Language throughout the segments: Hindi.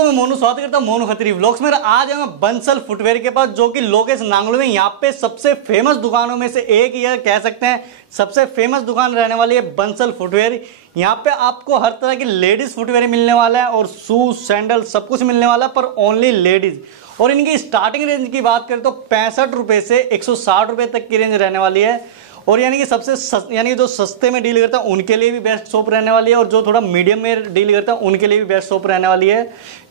दोस्तों मैं मोनू स्वागत करता हूँ मोनू खत्री व्लॉग्स में। आज है मैं बंसल फुटवेयर के पास, जो कि लोकेश नांगलो में यहाँ पे सबसे फेमस दुकानों में से एक, यह कह सकते हैं सबसे फेमस दुकान रहने वाली है बंसल फुटवेयर। यहाँ पे आपको हर तरह की लेडीज फुटवेयर मिलने वाला है और शूज सैंडल सब कुछ मिलने वाला है, पर ओनली लेडीज। और इनकी स्टार्टिंग रेंज की बात करें तो 65 रुपए से 160 रुपए तक की रेंज रहने वाली है। और यानी कि यानी जो सस्ते में डील करता है उनके लिए भी बेस्ट शॉप रहने वाली है, और जो थोड़ा मीडियम में डील करता है उनके लिए भी बेस्ट शॉप रहने वाली है।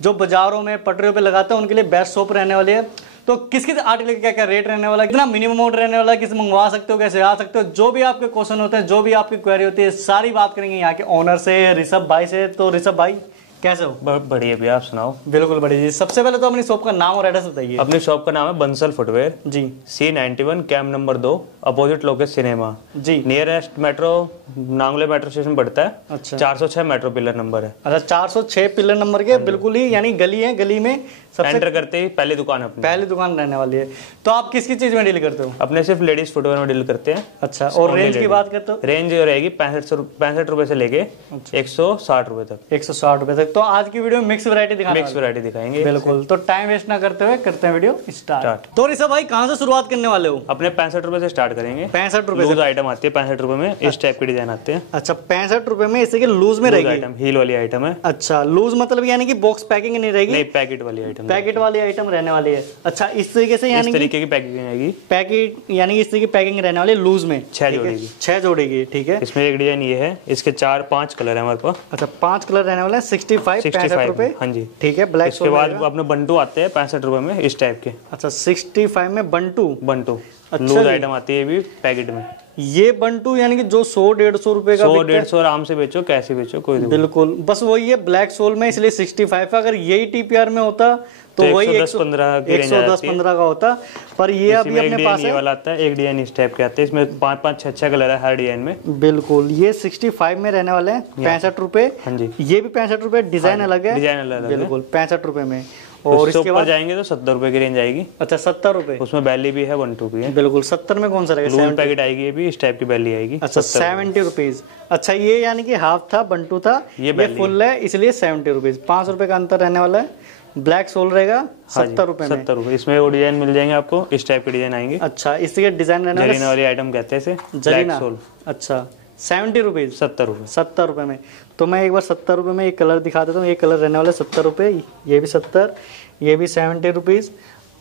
जो बाजारों में पटरियों पे लगाते हैं उनके लिए बेस्ट शॉप रहने वाली है। तो किस किस आर्टिकल का क्या क्या रेट रहने वाला है, कितना मिनिमम ऑर्डर रहने वाला है, किसे मंगवा सकते हो, कैसे आ सकते हो, जो भी आपके क्वेश्चन होते हैं, जो भी आपकी क्वेरी होती है, सारी बात करेंगे यहाँ के ओनर से, ऋषभ भाई से। तो ऋषभ भाई कैसे हो? बहुत बढ़िया भैया, आप सुनाओ। बिल्कुल बढ़िया जी। सबसे पहले तो अपनी शॉप का नाम और एड्रेस बताइए। अपनी शॉप का नाम है Bansal footwear ji, C91 camp number 2 opposite Lokesh cinema ji. Nearest metro Nangloi metro station पड़ता है। अच्छा, 406 मेट्रो पिलर नंबर है। अच्छा 406 पिलर नंबर के बिल्कुल ही यानी गली है, गली में सबसे एंटर करते ही पहली दुकान अपनी पहली दुकान रहने वाली है। तो आप किस किस चीज में डील करते हो? अपने सिर्फ लेडीज फुटवेयर में डील करते हैं। अच्छा, और रेंज की बात करते हो? रेंज रहेगी 65 रुपए से लेके 160 रुपए तक। 160 रुपए तक। तो आज की video mix variety mix variety दिखाएंगे। बिल्कुल। तो टाइम वेस्ट ना करते हुए करते हैं वीडियो स्टार्ट। तो ऋषभ भाई कहाँ से शुरुआत करने वाले हो? अपने 65 रुपए से स्टार्ट करेंगे। 65 रुपए लूज आइटम आती है 65 रुपए में, इस टाइप के डिजाइन आते हैं। अच्छा, 65 रुपए में इसे लूज में रहेगी आइटम, हील वाली आइटम है। अच्छा, लूज मतलब यानी कि बॉक्स पैकिंग नहीं रहेगी? नहीं, पैकेट वाली आइटम, पैकेट वाली आइटम रहने वाली है। अच्छा, इस तरीके से यानी इस तरीके की पैकिंग आएगी। पैकेट यानी कि इस तरीके की पैकिंग रहने वाली है लूज में। 6 जोड़ेगी। 6 जोड़ेगी, ठीक है। इसमें एक डिजाइन ये है, इसके 4-5 कलर है हमारे पास। अच्छा, 5 कलर रहने वाले हैं। 65 रुपए। हाँ जी, ठीक है। ब्लैक। इसके बाद अपने बंटू आते हैं 65 रुपए में, इस टाइप के। अच्छा, 65 में बंटू। अच्छा, लूज आइटम आती है भी पैकेट में। ये बंटू यानी कि जो 100-150 रुपए का 100-150 आराम से बेचो, कैसे बेचो कोई बिल्कुल। बस वही है ब्लैक सोल में, इसलिए 65 अगर यही TPR में होता तो वही 110-15 का होता। पर ये अभी अपने पास ये वाला आता है, एक डिजाइन इस टाइप के आते हैं। इसमें 5-5 6-6 कलर है हर डिजाइन में। बिल्कुल। ये 65 में रहने वाले हैं 65 रुपए। हाँ जी, ये भी 65 रुपए। डिजाइन अलग है, डिजाइन अलग है। बिल्कुल 65 रुपए में। और इसके बाद जाएंगे तो 70 रुपए की रेंज आएगी। अच्छा, 70 रुपए। उसमें बैली भी है, 1-2 भी है। बिल्कुल। 70 में कौन सा रहेगा? लूज पैकेट आएगी, ये भी इस टाइप की बैली आएगी। अच्छा, 70 रुपीज। अच्छा, ये यानी कि हाफ था, बंटू था, ये फुल है, इसलिए 70 रुपीज। 5 रुपए का अंतर रहने वाला है। ब्लैक सोल रहेगा 70 रुपए में। 70 रुपए। इसमें वो डिजाइन मिल जाएंगे आपको, इस टाइप के डिजाइन आएंगे। अच्छा, इसके डिजाइन रहने वाले जरीना वाली आइटम कहते हैं इसे, ब्लैक सोल। अच्छा, 70 रुपीज। 70 रुपए। 70 रुपए में। तो मैं एक बार 70 रुपए में एक कलर दिखा देता हूँ। ये कलर रहने वाले 70 रुपए, ये भी 70, ये भी 70 रुपीज,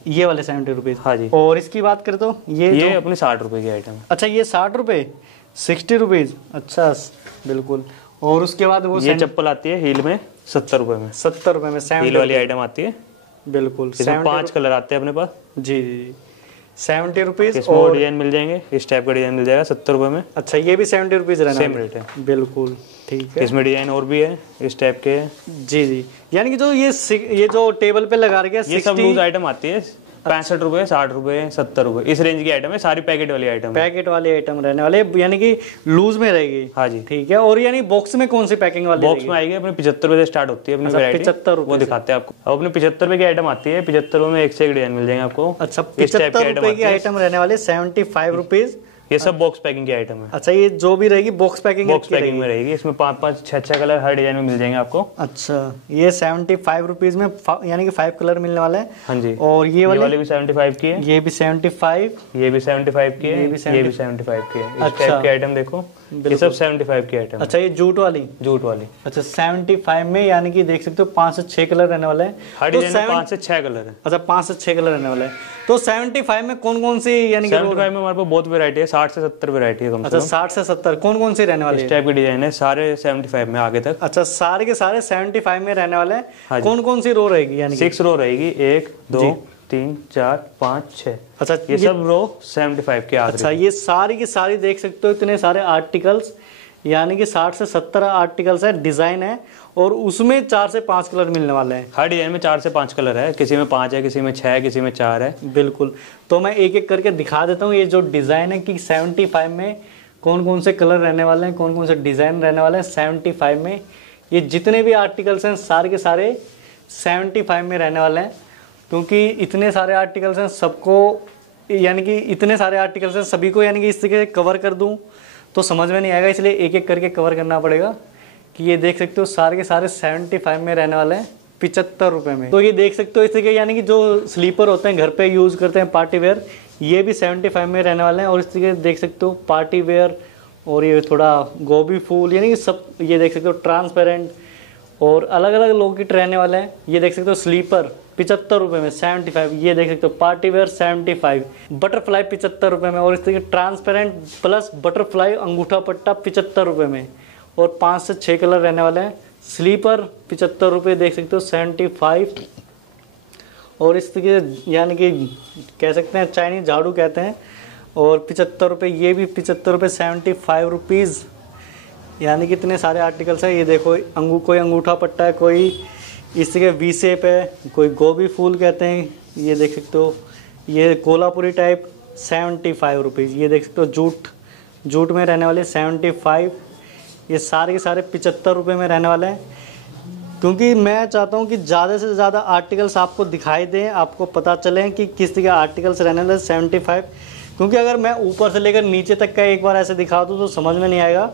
ये वाले 70 रुपीज। हाँ जी। और इसकी बात करें तो ये अपनी 60 रुपए की आइटम है। अच्छा, ये 60 रुपए, 60 रुपीज। अच्छा, बिल्कुल। और उसके बाद वो ये चप्पल आती है हील में 70 रुपए में। 70 रुपए में हील वाली आइटम आती है। बिल्कुल। 5 कलर आते हैं अपने पास। जी जी, 70 रुपीज। और डिजाइन मिल जाएंगे, इस टाइप का डिजाइन मिल जाएगा 70 रुपए में। अच्छा, ये भी 70 रुपीज रहना, सेम रेट है। बिल्कुल, ठीक है। इसमें डिजाइन और भी है, इस टाइप के। जी जी, यानी कि जो ये जो टेबल पे लगा रखे हैं, ये सब लूज आइटम आती है। 65 रुपए, 60 रुपए, 70 रुपए, इस रेंज की आइटम है। सारी पैकेट वाली आइटम, पैकेट वाली आइटम रहने वाले, यानी कि लूज में रहेगी। हाँ जी, ठीक है। और यानी बॉक्स में कौन सी पैकिंग वाली? बॉक्स में आएगी अपने 75 रुपए से स्टार्ट होती है अपनी वैरायटी। 75 रुपए वो दिखाते हैं आपको। अब अपने 75 रुपए की आइटम आती है। 75 रुपए में एक से एक डिजाइन मिल जाएंगे आपको। अच्छा, 75 रुपए की आइटम रहने वाली, 75 रुपीज। ये सब बॉक्स पैकिंग की आइटम है। अच्छा, ये जो भी रहेगी बॉक्स पैकिंग में रहेगी। इसमें 5-5 6-6 कलर हर डिजाइन में मिल जाएंगे आपको। अच्छा, ये 75 रुपीज में यानी कि 5 कलर मिलने वाला है। हाँ जी। और ये वाले भी 75 की है, ये भी 75, ये भी 75 की है, ये भी 75 की है। इस टाइप की आइटम देखो, ये सब 75 की आइटम। अच्छा, ये जूट वाली? जूट वाली। अच्छा, 75 में यानी कि देख सकते हो 5 से 6 कलर रहने वाले हैं। हर डिजाइन में 5 से 6 कलर है। अच्छा, 5 से 6 कलर रहने वाले हैं। तो 75 में कौन कौन सी, यानी कि 75 में हमारे पास बहुत वैरायटी है, 60 से 70 वैरायटी है। अच्छा, 60 से 70 कौन कौन सी रहने वाली है? इस टाइप की डिजाइन है, सारे 75 में आगे तक। अच्छा, सारे के सारे 75 में रहने वाले हैं। कौन कौन सी रो रहेगी? यानी 6 रो रहेगी, 1 2 3 4 5 6। अच्छा, ये सब रो 75 के आगे। अच्छा, ये सारी की सारी देख सकते हो, इतने सारे आर्टिकल्स, यानी कि 60 से 70 आर्टिकल्स है, डिजाइन है, और उसमें 4 से 5 कलर मिलने वाले हैं। हर डिजाइन में 4 से 5 कलर है, किसी में 5 है, किसी में 6 है, किसी में 4 है। बिल्कुल। तो मैं एक एक करके दिखा देता हूँ ये जो डिजाइन है कि 75 में कौन कौन से कलर रहने वाले हैं, कौन कौन से डिजाइन रहने वाले हैं 75 में। ये जितने भी आर्टिकल्स हैं सारे के सारे 75 में रहने वाले हैं, क्योंकि इतने सारे आर्टिकल्स हैं, सबको यानी कि इतने सारे आर्टिकल्स हैं, सभी को यानी कि इस तरीके से कवर कर दूं तो समझ में नहीं आएगा, इसलिए एक एक करके कवर करना पड़ेगा। कि ये देख सकते हो सारे के सारे 75 में रहने वाले हैं। ₹75 में। तो ये देख सकते हो इस तरीके, यानी कि जो स्लीपर होते हैं घर पे यूज करते हैं पार्टी वेयर, ये भी 75 में रहने वाले हैं। और इस तरीके देख सकते हो पार्टी वेयर, और ये थोड़ा गोभी फूल, यानी कि सब ये देख सकते हो ट्रांसपेरेंट और अलग अलग लोकेट रहने वाले हैं। ये देख सकते हो स्लीपर ₹75 में 75, ये देख सकते हो पार्टी वेयर 75, बटरफ्लाई ₹75 में, और इस तरीके ट्रांसपेरेंट प्लस बटरफ्लाई अंगूठा पट्टा ₹75 में, और 5 से 6 कलर रहने वाले हैं। स्लीपर ₹75 देख सकते हो 75, और इस तरीके यानी कि कह सकते हैं चाइनीज झाड़ू कहते हैं, और ₹75, ये भी ₹75 ₹75, यानी कि इतने सारे आर्टिकल्स हैं। ये देखो कोई अंगूठा पट्टा है, कोई इस तरह वी शेप है, कोई गोभी फूल कहते हैं, ये देख सकते हो। ये कोल्हापुरी टाइप ₹75, ये देख सकते हो जूट में रहने वाले 75, ये सारे के सारे ₹75 में रहने वाले हैं। क्योंकि मैं चाहता हूं कि ज़्यादा से ज़्यादा आर्टिकल्स आपको दिखाई दें, आपको पता चले कि किस तरह के आर्टिकल्स रहने वाले 75। क्योंकि अगर मैं ऊपर से लेकर नीचे तक का एक बार ऐसे दिखा दूँ तो समझ में नहीं आएगा,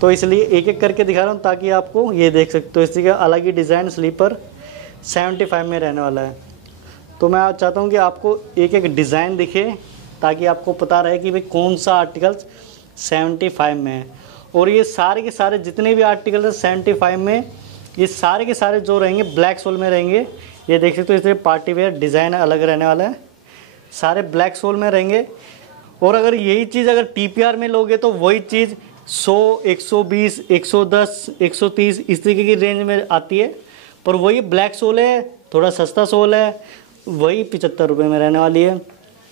तो इसलिए एक एक करके दिखा रहा हूँ ताकि आपको ये देख सकते हो इसी का अलग ही डिज़ाइन स्लीपर 75 में रहने वाला है। तो मैं चाहता हूँ कि आपको एक एक डिज़ाइन दिखे ताकि आपको पता रहे कि भाई कौन सा आर्टिकल्स 75 में है। और ये सारे के सारे जितने भी आर्टिकल्स हैं 75 में, ये सारे के सारे जो रहेंगे ब्लैक सोल में रहेंगे। ये देख सकते हो इसलिए पार्टी वेयर डिज़ाइन अलग रहने वाला है, सारे ब्लैक सोल में रहेंगे। और अगर यही चीज़ अगर TPR में लोगे तो वही चीज़ 100, 120, 110, 130 इस तरीके की रेंज में आती है। पर वही ब्लैक सोल है, थोड़ा सस्ता सोल है, वही ₹75 में रहने वाली है।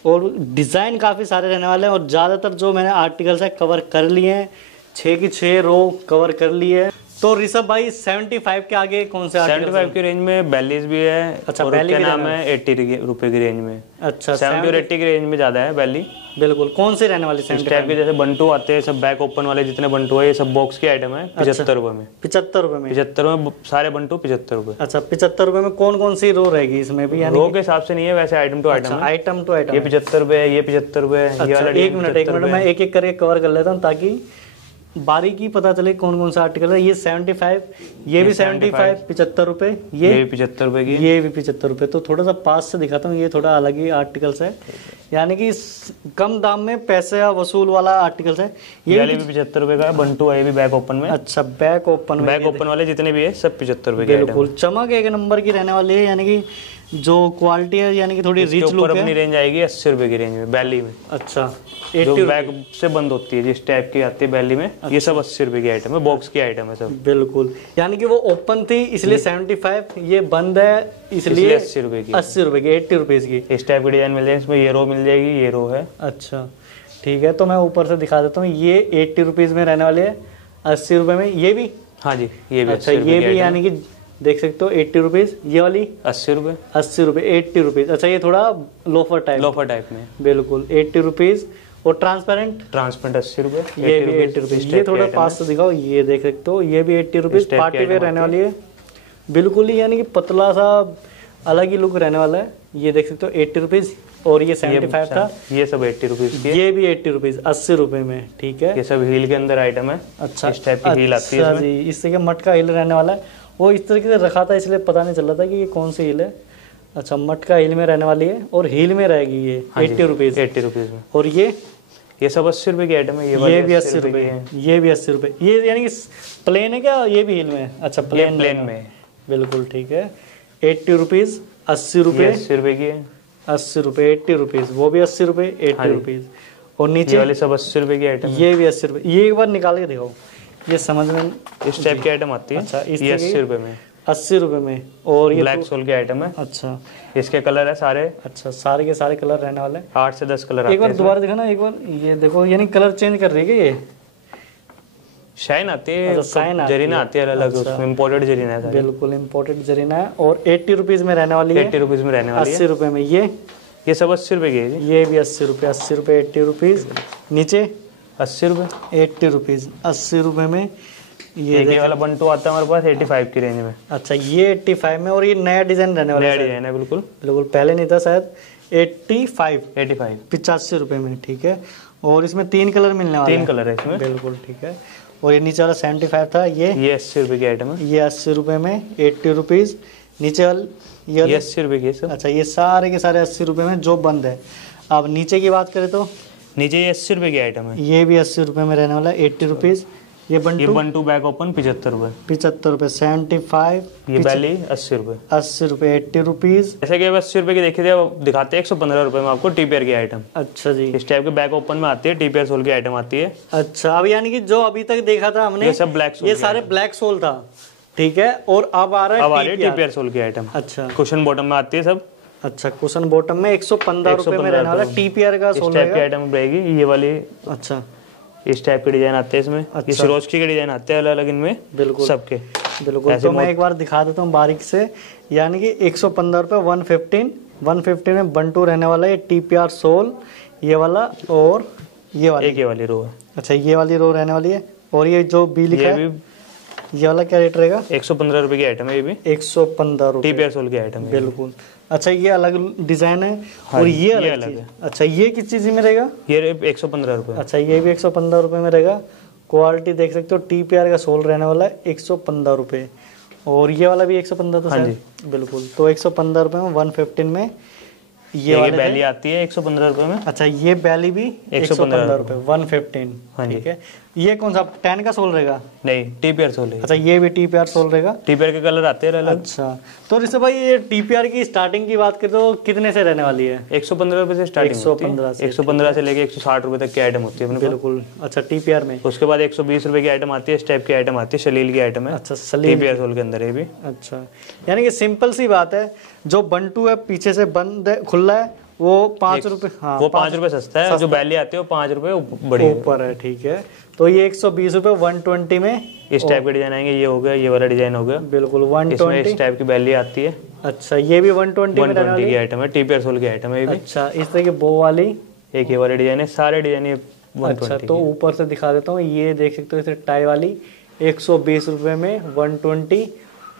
और डिज़ाइन काफ़ी सारे रहने वाले हैं, और ज़्यादातर जो मैंने आर्टिकल्स है कवर कर लिए हैं, 6 की 6 रो कवर कर ली है। तो ऋषभ भाई 75 के आगे कौन से आर्टिकल? 75 की रेंज में बेलीज भी है। अच्छा, और बेली क्या भी नाम है ₹80 की रेंज में। अच्छा, 70 और 80 की रेंज में ज्यादा है बेली। बिल्कुल। कौन से रहने वाले? इस टाइप के जैसे बंटू आते हैं, सब बैक ओपन वाले जितने बंटू है, ये सब बॉक्स के आइटम है। ₹75 में। ₹75 में सारे बंटू ₹75। अच्छा, ₹75 में कौन कौन सी रो रहेगी इसमें भी? यानी रो के हिसाब से नहीं है, वैसे आइटम टू आइटम है। Item to item. ये ₹75 है, ये ₹75 है। एक मिनट मैं एक एक करके कवर कर लेता हूँ ताकि बारीकी पता चले कौन कौन सा आर्टिकल है। ये 75, ये भी 75, ₹75, ये भी ₹75 की, ये भी ₹75। तो थोड़ा सा पास से दिखाता हूँ, ये थोड़ा अलग ही आर्टिकल्स है, यानी कि कम दाम में पैसे वसूल वाला आर्टिकल्स है। ये भी ₹75 का है। बंटू है, ये भी बैक ओपन में। अच्छा, बैक ओपन वाले जितने भी है सब ₹75 के। बिल्कुल चमक एक नंबर की रहने वाली है, यानी कि जो क्वालिटी है, यानी कि थोड़ी रिच लुक है। अपनी रेंज आएगी ₹80 की रेंज में बैली में। अच्छा, जो बैक से बंद होती है, जिस टाइप की आती है बैली में। अच्छा। ये सब ₹80 की आइटम है, बॉक्स की आइटम है सब। बिल्कुल, यानी कि वो ओपन थी इसलिए 75, ये बंद है इसलिए ₹80 की। ₹80 की इस टाइप की डिजाइन मिल जाएगी। इसमें ये रो मिल जाएगी, ये रो है। अच्छा ठीक है, तो मैं ऊपर से दिखा देता हूँ। ये ₹80 में रहने वाले है, ₹80 में। ये भी? हाँ जी, ये भी। अच्छा, ये भी यानी कि देख सकते हो ₹80। ये वाली ₹80, ₹80। अच्छा, ये थोड़ा लोफर टाइप में। बिल्कुल ₹80। और ट्रांसपेरेंट ₹80। ये भी ₹80। ये थोड़ा पास से दिखाओ, ये देख सकते हो, ये भी ₹80। पार्टी वेयर रहने वाली है बिल्कुल ही, यानी कि पतला सा अलग ही लुक रहने वाला है। ये देख सकते हो ₹80। और ये 75 था, ये सब ₹80 की। ये भी ₹80, ₹80 में। ठीक है, ये सब हील के अंदर आइटम है। अच्छा, इस टाइप की हील आती है जी, इस तरह का मटका हील रहने वाला है। वो इस तरीके से रखा था इसलिए पता नहीं चल रहा था कि ये कौन सी हील है। अच्छा, मटका हील में रहने वाली है, और हील में रहेगी ये ₹80 में। और ये सब ₹80 की आइटम है। ये भी ₹80 है, ये भी ₹80। ये यानी कि प्लेन है क्या? ये भी हील में? अच्छा, प्लेन में। बिल्कुल ठीक है। ₹80, ₹80, ₹80 की है। ₹80, ₹80, वो भी ₹80, ₹80। और नीचे वाले सब ₹80 की आइटम। ये भी ₹80। ये एक बार निकाल के दिखाओ, ये समझ में। इस टाइप की आइटम आती है। अच्छा, ये ₹80 में। ₹80 में। और ये ब्लैक सोल की आइटम है। अच्छा, इसके कलर है सारे। अच्छा, सारे के सारे कलर रहने वाले हैं। 8 से 10 कलर। एक बार दोबारा दिखाना, एक बार। ये देखो, यानी कलर चेंज कर रही है ये शाइन आती है। अच्छा, जरीना आती है अलग। उसमें इंपोर्टेड जरीना है। बिल्कुल इंपोर्टेड जरीना है। और ₹80 में रहने वाली है। ₹80 में रहने वाली है। ₹80 में। ये सब ₹80 की है। ये भी ₹80, ₹80, नीचे ₹80, ₹80 में। ये वाला बंटू आता है हमारे पास 85 की रेंज में। अच्छा, ये 85 में। और ये नया डिजाइन रहने वाला है। नया डिजाइन है, बिल्कुल पहले नहीं था शायद। 85 ₹85 में। ठीक है। और इसमें 3 कलर मिलने वाले हैं। 3 कलर है इसमें। बिल्कुल ठीक है। और ये नीचे वाला 75 था, ये ₹80 की आइटम है। ये ₹80 में। ₹80, नीचे वाले ये 80 रुपए की है सब। अच्छा, ये सारे के सारे 80 रुपए में जो बंद है। अब नीचे की बात करें तो नीचे ये 80 रुपए की आइटम है। ये भी 80 रुपए में रहने वाला है, 80 रुपीज। ये बंटू बैक ओपन 75 रुपए। 75 रुपए, 75। ये बैली 80 रुपए। 80 रुपए, 80 रुपीज। जैसे कि 80 रुपए की देखिए थे, दिखाते हैं 115 रुपए में आपको टी पेयर की आइटम। अच्छा जी, इस टाइप के बैक ओपन में आती है, टी पेयर सोल की आइटम आती है। अच्छा, अब यानी कि जो अभी तक देखा था हमने ये सब ब्लैक सोल, ये सारे ब्लैक सोल था, ठीक है। और अब आ रहा है टी पेयर सोल की आइटम। अच्छा, कुशन बॉटम में आती है सब। अच्छा, कुशन बॉटम में 115 रुपए में रहने वाला टीपीआर का सोल टाइप की आइटम रहेगी ये वाली। अच्छा, इस टाइप के डिजाइन आते हैं इसमें। अच्छा। ये सिरोस्की के डिजाइन आते हैं अलग अलग इनमें। बिल्कुल सबके बिल्कुल। तो मैं एक बार दिखा देता हूँ बारीक से, यानी कि 115 रुपए, 115 में बंटू रहने वाला है, टीपीआर सोल ये वाला और ये वाली। एक ये वाली रो है। अच्छा, ये वाली रो रहने वाली है। और ये जो बी लिखा है ये वाला क्या रेट रहेगा? 115 रुपए की आइटम है ये भी। 115 रुपए टी पेयर सोल की आइटम है। बिल्कुल। अच्छा, ये अलग डिजाइन है। हाँ, और ये अलग है। अच्छा, ये किस चीज में रहेगा? ये 115 रुपए। अच्छा, ये भी 115 रुपए में रहेगा। क्वालिटी देख सकते हो, टीपीआर का सोल रहने वाला है 115 रुपए। और ये वाला भी 115 तो हाँ जी बिल्कुल। तो 115 रुपए में 115 में ये बैली आती है 115 रुपए में। अच्छा, ये बैली भी 115 रुपए, 115। ठीक है। ये कौन सा 10 का सोल रहेगा? नहीं, टीपीआर सोल है। अच्छा, ये भी टीपीआर सोल रहेगा। टीपीआर के कलर आते हैं अलग। अच्छा, तो ऋषभ भाई ये टीपीआर की स्टार्टिंग की बात करें तो कितने से रहने वाली है? 115 रुपए से स्टार्टिंग। 115 से लेके 160 रुपए तक की आइटम होती है अपने। बिल्कुल। अच्छा, टीपीआर में उसके बाद 120 रुपए की आइटम आती है। इस टाइप की आइटम आती है, सलील की आइटम है। अच्छा, सलील टीपीआर सोल के अंदर है भी। अच्छा, यानी कि सिंपल सी बात है, जो बंटू है पीछे से बंद है, खुला है, वो 5 रुपए। हाँ, वो 5 रुपए सस्ता है। जो बैली आती है वो 5 रुपए बड़ी ऊपर है। ठीक है। तो ये 120 रुपए 120 में इस टाइप के डिजाइन आएंगे। ये हो गया, ये वाला डिजाइन हो गया। बिल्कुल 120। इसमें इस टाइप की बैली आती है। अच्छा, ये भी 120 की आइटम है, टीपीआर सोल की आइटम है ये भी। अच्छा, इस तरह की बो वाली एक ये वाले डिजाइन है। सारे डिजाइन ये 120। अच्छा, तो ऊपर से दिखा देता हूँ। ये देख सकते हो इसे टाई वाली 120 रुपए में 120।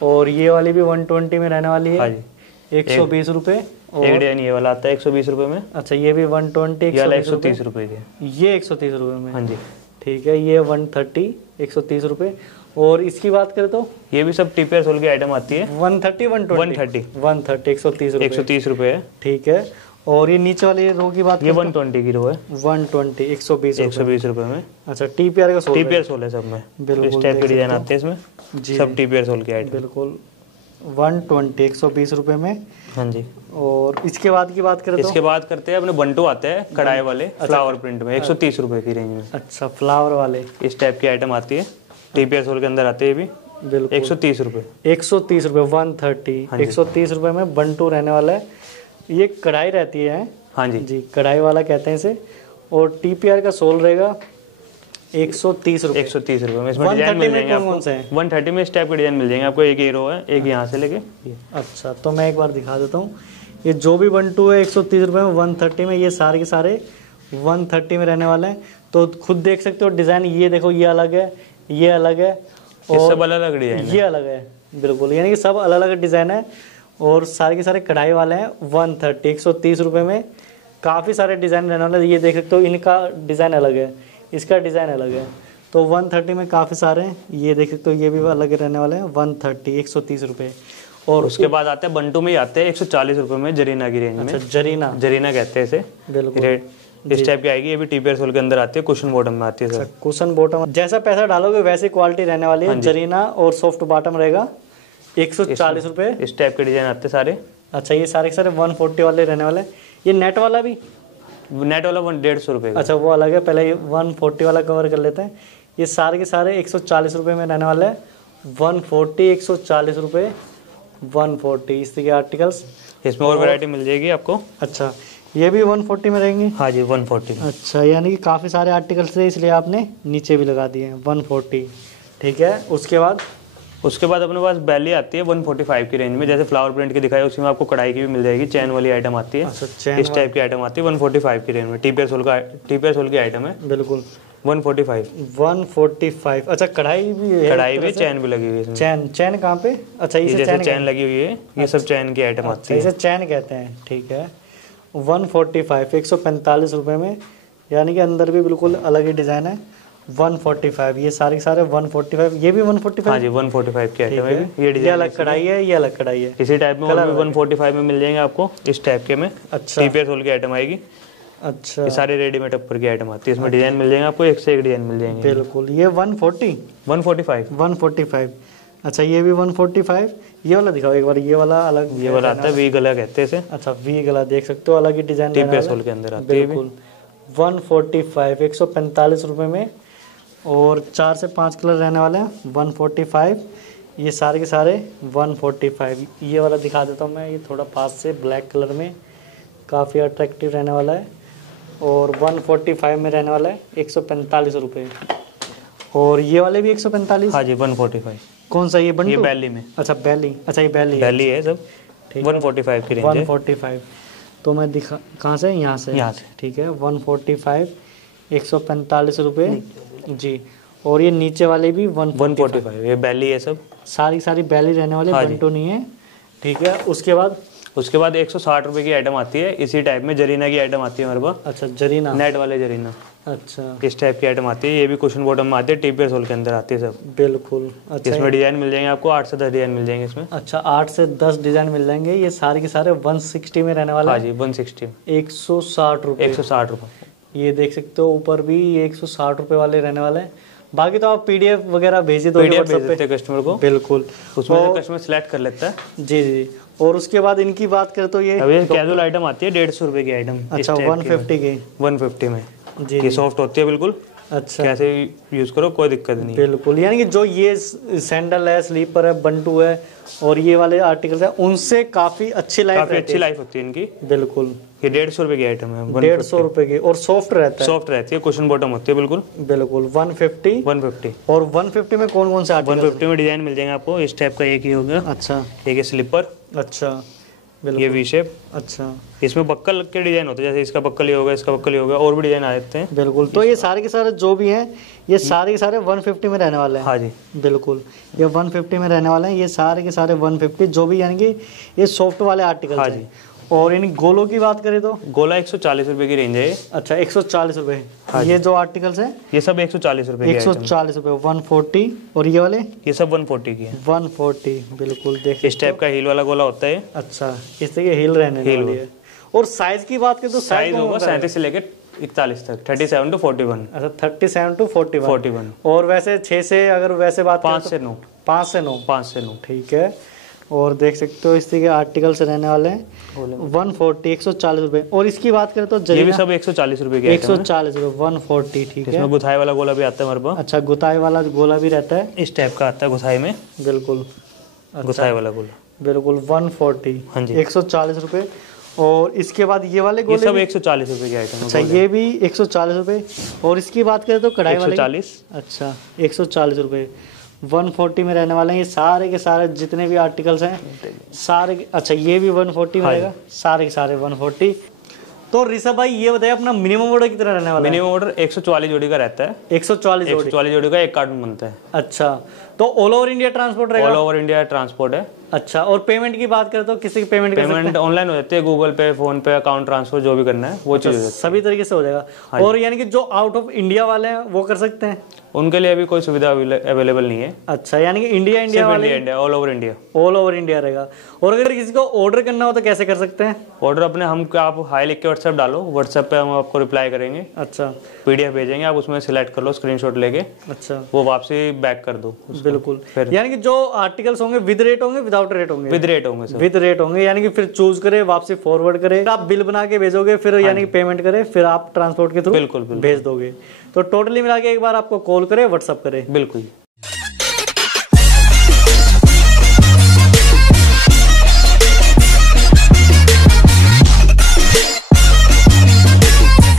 और ये वाली भी 120 में रहने वाली है 120 रुपए। एक डिजाइन ये वाला आता है 120 रुपए में। अच्छा, ये भी 120, 130 रुपए के। ये 130 रुपए में। हाँ जी, ठीक है। ये 130, 130 रुपए। और इसकी बात करें तो ये भी सब टीपीआर सोल की आइटम आती है। 130, 120, 130 रुपए है। ठीक है। और ये नीचे वाली रो की बात, ये 120 की रो है। 120, 120 रुपए में। अच्छा, टीपीआर का सोल, टीपीआर सोल है सब में। बिल्कुल। इस टाइप के डिजाइन आते हैं इसमें सब टीपीआर सोल की आइटम। बिल्कुल 120, 120 रुपए में। हाँ जी। और इसके बाद की बात करें तो इसके बाद करते हैं अपने बंटू आते हैं कढ़ाई वाले। फ्लावर प्रिंट में 130 रुपए की रेंज में। अच्छा, फ्लावर वाले इस टाइप की आइटम आती है। टीपीआर सोल के अंदर आते हैं भी। बिल्कुल 130 रुपए। 130 रुपए, 130, 130 रुपए में बंटू रहने वाला है। ये कढ़ाई रहती है। हाँ जी जी, कढ़ाई वाला कहते हैं इसे। और टीपीआर का सोल रहेगा 130 रुपए। 130 रुपए में इसमें डिजाइन मिल जाएंगे आपको। 130 में इस टाइप के डिजाइन मिल जाएंगे आपको। एक ये रो है, एक यहाँ से लेके। अच्छा, तो मैं एक बार दिखा देता हूँ। ये जो भी बंटू है 130 रुपए में 130 में, ये सारे के सारे 130 में रहने वाले हैं। तो खुद देख सकते हो डिजाइन। ये देखो, ये अलग है, ये अलग है, और सब अलग अलग डिजाइन, ये अलग है। बिल्कुल, यानी कि सब अलग अलग डिजाइन है। और सारे के सारे कढ़ाई वाले हैं। 130, 130 रुपए में काफ़ी सारे डिज़ाइन रहने वाले। ये देख सकते हो, इनका डिज़ाइन अलग है, इसका डिज़ाइन अलग है। तो 130 में काफ़ी सारे हैं। ये देख सकते हो, ये भी अलग रहने वाले हैं। 130, 130 रुपए। और उसके बाद आते हैं बंटू में ही आते हैं 140 रुपए में, जरीना की रेंज में। अच्छा, जरीना कहते हैं इसे। बिल्कुल इस टाइप की आएगी। ये भी टीपीआर सोल के अंदर आती है, कुशन बॉटम में आती है सर। कुशन बॉटम, जैसा पैसा डालोगे वैसी क्वालिटी रहने वाली है। जरीना और सॉफ्ट बॉटम रहेगा 140 रुपए। इस टाइप के डिजाइन आते हैं सारे। अच्छा, ये सारे के सारे 140 वाले रहने वाले। ये नेट वाला भी, नेट वाला 150 रुपए। अच्छा, वो अलग है। पहले 140 वाला कवर कर लेते हैं। ये सारे के सारे 140 रुपए में रहने वाले हैं। 140, 140 रुपए, 140 इस तरह के आर्टिकल्स। इसमें और वैरायटी मिल जाएगी आपको। अच्छा, ये भी 140 में रहेंगी। हाँ जी, 140। अच्छा, यानी कि काफ़ी सारे आर्टिकल्स थे, इसलिए आपने नीचे भी लगा दिए हैं 140। ठीक है। उसके बाद अपने पास बैली आती है 145 की रेंज में। जैसे फ्लावर प्रिंट की दिखाई, उसी में आपको कढ़ाई की भी मिल जाएगी। चैन वाली आइटम आती है। अच्छा, इस टाइप की आइटम आती है 145 की रेंज में। टीपीआर सोल की आइटम है। बिल्कुल 145। अच्छा, कढ़ाई भी है। कढ़ाई भी, चैन भी लगी हुई है। चैन कहाँ पे? अच्छा, इसे चैन लगी हुई है। ये सब चैन की आइटम आती है। इसे चैन कहते हैं। ठीक है। 145, 145 रुपए में, यानी कि अंदर भी बिल्कुल अलग ही डिज़ाइन है। 145, ये सारे सारे 145, ये भी 145। हाँ जी 145 के आइटम है। ये अलग कढ़ाई है, ये अलग कढ़ाई है। इसी टाइप में और भी 145 में मिल जाएंगे आपको इस टाइप के में। अच्छा, TPS होल की आइटम आएगी। अच्छा, ये सारे रेडीमेड अपर की आइटम आती है, इसमें डिजाइन मिल जाएंगे आपको, एक से एक डिजाइन मिल जाएंगे। बिल्कुल। ये 145। अच्छा, ये भी 145। ये वाला दिखाओ एक बार, ये वाला अलग, ये वाला आता है वी गला कहते हैं इसे। अच्छा, वी गला देख सकते हो, अलग ही डिजाइन TPS होल के अंदर आती है। बिल्कुल 145, 145 रुपए में, और 4 से 5 कलर रहने वाले हैं। 145, ये सारे के सारे 145। ये वाला दिखा देता हूँ मैं, ये थोड़ा पास से, ब्लैक कलर में काफ़ी अट्रैक्टिव रहने वाला है, और 145 में रहने वाला है 145 रुपये। और ये वाले भी 145। हाँ जी 145। कौन सा ये बंटू? ये बैली में। अच्छा बैली, अच्छा ये बैली है सब। 145 की रेंज है। 145। तो मैं दिखा, कहाँ से? यहाँ से। ठीक है, 145, 145 रुपये जी। और ये नीचे वाले भी 145, ये बैली है सब, सारी बैली रहने वाले। हाँ बंटू नहीं है। ठीक है, उसके बाद 160 रुपए की आइटम आती है इसी टाइप में। जरीना की आइटम आती है हमारे पास। अच्छा, जरीना, नेट वाले जरीना। अच्छा, इस टाइप की आइटम आती है। ये भी कुशन बॉटम में आती है, TPS होल के अंदर आती है सब। बिल्कुल। अच्छा, इसमें डिजाइन मिल जाएंगे आपको 8 से 10 डिजाइन मिल जाएंगे इसमें। अच्छा, 8 से 10 डिजाइन मिल जाएंगे। ये सारे के सारे 160 में रहने वाला है। हाँ जी 160, 160 रुपये। 160 रुपये। ये देख सकते हो, ऊपर भी 160 रुपये वाले रहने वाले हैं। बाकी तो आप PDF वगैरह भेज दो, PDF भेज देते हैं कस्टमर को। बिल्कुल, उसमें कस्टमर सिलेक्ट कर लेता है। जी जी। और उसके बाद इनकी बात करें तो ये कैजुअल आइटम आती है 150 रुपए की आइटम। अच्छा, 150 की। 150 में जी, ये सॉफ्ट होती है बिल्कुल। अच्छा, कैसे यूज करो कोई दिक्कत नहीं। बिल्कुल, यानी कि जो ये सैंडल है, स्लीपर है, बंटू है, और ये वाले आर्टिकल्स है, उनसे काफी अच्छी लाइफ होती है इनकी। बिल्कुल। ये 150 रुपए की आइटम है। 150 रुपए की, और सॉफ्ट रहता है। सॉफ्ट रहती है, कुशन बॉटम होती है बिल्कुल। 150। और 150 में कौन कौन से आर्टिकल? 150 में डिजाइन मिल जाएंगे आपको इस टाइप का। एक ही होगा। अच्छा, एक स्लीपर। अच्छा, ये वी शेप। अच्छा, इसमें बक्कल के डिजाइन होते हैं, जैसे इसका बक्कल ये होगा, इसका बक्कल ये होगा, और भी डिजाइन आ जाते हैं। बिल्कुल। तो ये सारे के सारे जो भी हैं, ये सारे के सारे 150 में रहने वाले हैं। हाँ जी बिल्कुल, ये 150 में रहने वाले हैं। ये सारे के सारे 150, जो भी, यानी कि ये सॉफ्ट वाले आर्टिकल। हाँ जी। और इन गोलों की बात करें तो गोला 140 रुपए की रेंज है। अच्छा, 140 रुपए। हाँ, ये जो आर्टिकल्स हैं ये सब 140 रुपए। 140 रुपए। 140। और ये वाले? ये सब 140 की है। 140। बिल्कुल। देख, इस टाइप का हील वाला गोला होता है। अच्छा, इस तरह हील रहने वाली है। और साइज की बात करें तो साइज होगा 37 से लेकर 41 तक, 37 to 41। अच्छा, 37 to 41। और वैसे 6 से, अगर वैसे बात 5 से 9। 5 से 9। ठीक है। और देख सकते हो इस तरह के आर्टिकल्स रहने वाले हैं। 140, 140 रुपए। और इसकी बात करें तो ये भी सब 140 रुपए के 140 रुपए। 140। ठीक है। इसमें गुथाई वाला गोला भी आता है हमारे पास। अच्छा, गुथाई वाला गोला भी रहता है, इस टाइप का आता है गुथाई में। बिल्कुल। गुथाई वाला गोला बिल्कुल। 140। हाँ जी, 140 रुपए। और इसके बाद ये वाले गोले सब 140 रुपए के आइटम। अच्छा, ये भी 140 रुपए। और इसकी बात करें तो कढ़ाई वाले 140। अच्छा, 140 रुपए। 140 में रहने वाले हैं ये सारे के सारे जितने भी आर्टिकल्स हैं, सारे। अच्छा, ये भी 140 में रहेगा, सारे के सारे 140। तो ऋषभ भाई ये बताइए, अपना मिनिमम ऑर्डर कितना रहने वाला है? मिनिमम ऑर्डर 144 जोड़ी का रहता है। 144 जोड़ी का एक कार्टून बनता है। अच्छा, तो ऑल ओवर इंडिया ट्रांसपोर्ट रहेगा? ऑल ओवर इंडिया ट्रांसपोर्ट है। अच्छा, और पेमेंट की बात करें तो किसी की पेमेंट ऑनलाइन हो जाती है, गूगल पे, फोन पे, अकाउंट ट्रांसफर, जो भी करना है वो चीज सभी तरीके से हो जाएगा। और यानी कि जो आउट ऑफ इंडिया वाले हैं वो कर सकते हैं? उनके लिए अभी कोई सुविधा अवेलेबल नहीं है। अच्छा, यानी कि इंडिया वाले ऑल ओवर इंडिया रहेगा। और अगर किसी को ऑर्डर करना हो तो कैसे कर सकते हैं? ऑर्डर अपने आप हाई लिख के व्हाट्सएप डालो, व्हाट्सएप पे हम आपको रिप्लाई करेंगे। अच्छा, PDF भेजेंगे, आप उसमें सिलेक्ट कर लो स्क्रीनशॉट लेके। अच्छा, वो वापसी बैक कर दो। बिल्कुल। यानी कि जो आर्टिकल्स होंगे विद रेट होंगे, विदाउट रेट होंगे? विद रेट होंगे सर। विद रेट होंगे, यानी कि फिर चूज करे, वापसी फॉरवर्ड करे, आप बिल बना के भेजोगे, फिर यानी कि पेमेंट करे, फिर आप ट्रांसपोर्ट के थ्रू बिल्कुल भेज दोगे। तो टोटली मिला के एक बार आपको कॉल करे, व्हाट्सअप करे। बिल्कुल।